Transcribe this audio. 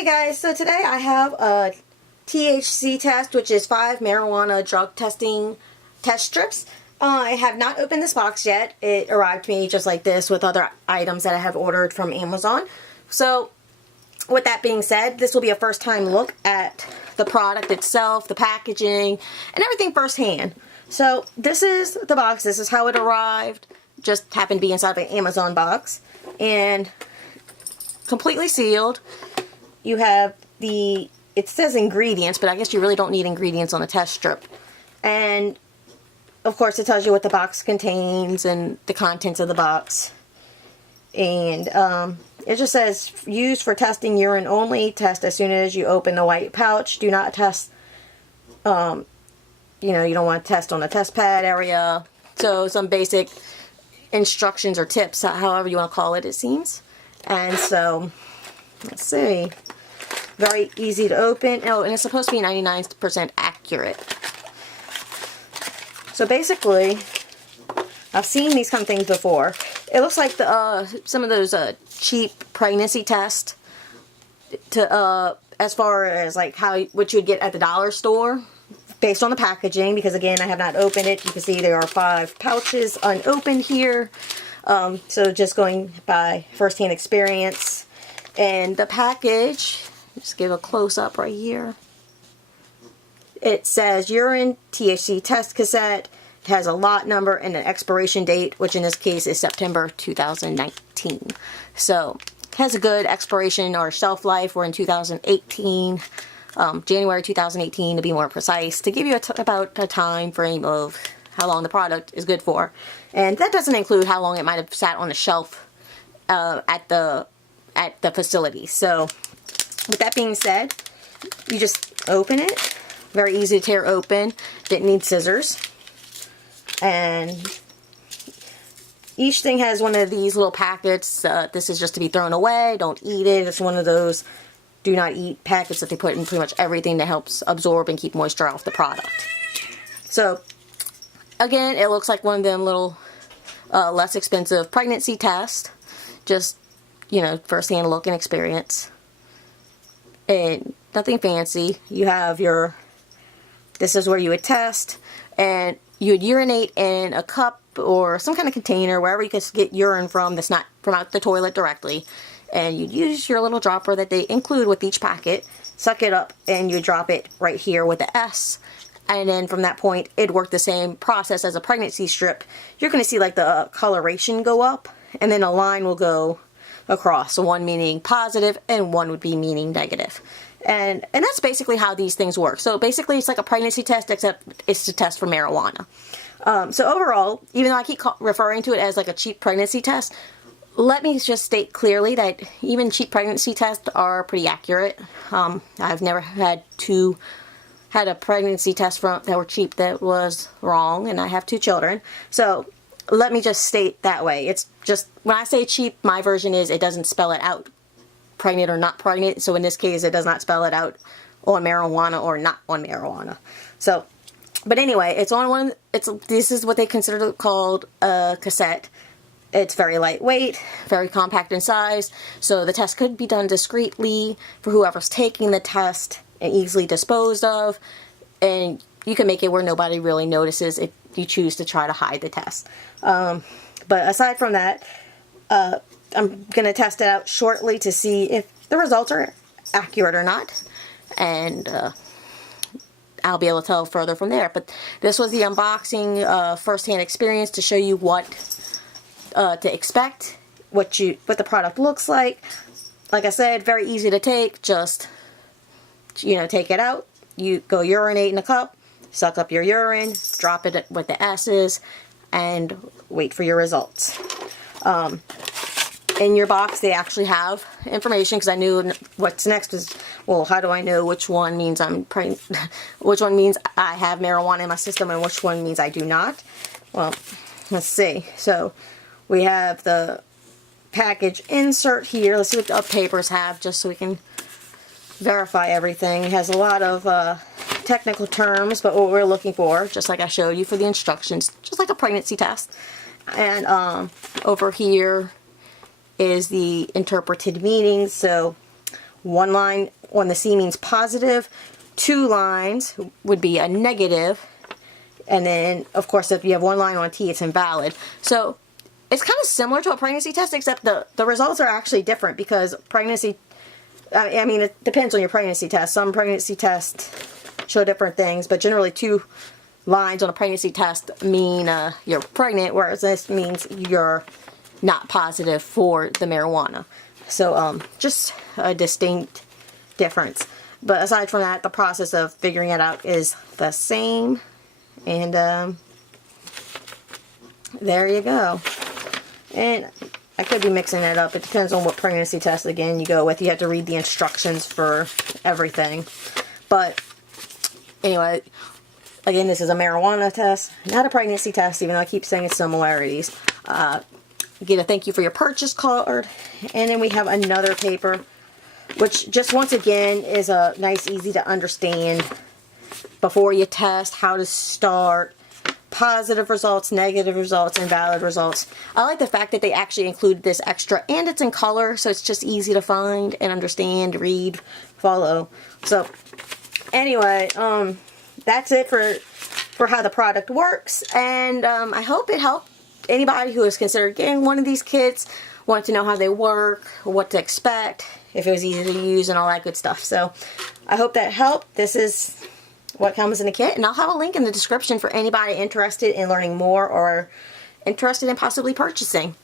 Hey guys, so today I have a THC test, which is 5 marijuana drug testing test strips. I have not opened this box yet. It arrived to me just like this with other items that I have ordered from Amazon. So with that being said, this will be a first time look at the product itself, the packaging, and everything firsthand. So this is the box. This is how it arrived. Just happened to be inside of an Amazon box. And completely sealed. You have it says ingredients, but I guess you really don't need ingredients on a test strip. And of course it tells you what the box contains and the contents of the box. And it just says used for testing urine only. Test as soon as you open the white pouch. Do not test, you know, you don't want to test on the test pad area. So some basic instructions or tips, however you want to call it, it seems. And so, let's see. Very easy to open. Oh, and it's supposed to be 99% accurate. So basically, I've seen these kind of things before. It looks like some of those cheap pregnancy tests to as far as like what you would get at the dollar store based on the packaging, because again I have not opened it. You can see there are 5 pouches unopened here. So just going by first-hand experience. And the package, just give a close-up right here. It says urine THC test cassette. It has a lot number and an expiration date, which in this case is September 2019. So it has a good expiration or shelf life. We're in 2018, January 2018 to be more precise, to give you about a time frame of how long the product is good for. And that doesn't include how long it might have sat on the shelf at the facility. So with that being said, you just open it. Very easy to tear open. Didn't need scissors. And each thing has one of these little packets. This is just to be thrown away. Don't eat it. It's one of those do not eat packets that they put in pretty much everything that helps absorb and keep moisture off the product. So again, it looks like one of them little less expensive pregnancy tests. Just, you know, first-hand look and experience. And nothing fancy. You have this is where you would test, and you would urinate in a cup or some kind of container, wherever you can get urine from that's not from out the toilet directly. And you'd use your little dropper that they include with each packet, suck it up, and you drop it right here with the S. And then from that point, it'd work the same process as a pregnancy strip. You're going to see like the coloration go up, and then a line will go across. So one meaning positive, and one would be meaning negative. And that's basically how these things work. So basically, it's like a pregnancy test, except it's a test for marijuana. So overall, even though I keep referring to it as like a cheap pregnancy test, let me just state clearly that even cheap pregnancy tests are pretty accurate. I've never had a pregnancy test that were cheap that was wrong, and I have 2 children. So let me just state that way. It's just, when I say cheap, my version is it doesn't spell it out, pregnant or not pregnant. So in this case, it does not spell it out on marijuana or not on marijuana. So, but anyway, it's on this is what they consider called a cassette. It's very lightweight, very compact in size, so the test could be done discreetly for whoever's taking the test and easily disposed of, and you can make it where nobody really notices if you choose to try to hide the test. But aside from that, I'm going to test it out shortly to see if the results are accurate or not, and I'll be able to tell further from there. But this was the unboxing first-hand experience to show you what to expect, what the product looks like. Like I said, very easy to take. Just, you know, take it out, you go urinate in a cup, suck up your urine, drop it with the S's, and wait for your results. In your box, they actually have information, because I knew what's next is, well, how do I know which one means which one means I have marijuana in my system and which one means I do not? Well, let's see. So we have the package insert here. Let's see what the papers have, just so we can verify everything. It has a lot of technical terms, but what we're looking for, just like I showed you for the instructions, just like a pregnancy test. And over here is the interpreted meanings. So 1 line on the C means positive, 2 lines would be a negative, and then of course if you have 1 line on T, it's invalid. So it's kind of similar to a pregnancy test, except the results are actually different because pregnancy, I mean, it depends on your pregnancy test. Some pregnancy tests show different things, but generally 2 lines on a pregnancy test mean you're pregnant, whereas this means you're not positive for the marijuana. So just a distinct difference. But aside from that, the process of figuring it out is the same. And there you go. And I could be mixing it up. It depends on what pregnancy test, again, you go with. You have to read the instructions for everything. But anyway, again, this is a marijuana test, not a pregnancy test, even though I keep saying it's similarities. Get a thank you for your purchase card. And then we have another paper, which just once again is a nice, easy to understand before you test, how to start, positive results, negative results, invalid results. I like the fact that they actually included this extra, and it's in color, so it's just easy to find and understand, read, follow. So anyway, that's it for how the product works, and I hope it helped anybody who has considered getting one of these kits, want to know how they work, what to expect, if it was easy to use, and all that good stuff. So I hope that helped. This is what comes in a kit, and I'll have a link in the description for anybody interested in learning more or interested in possibly purchasing.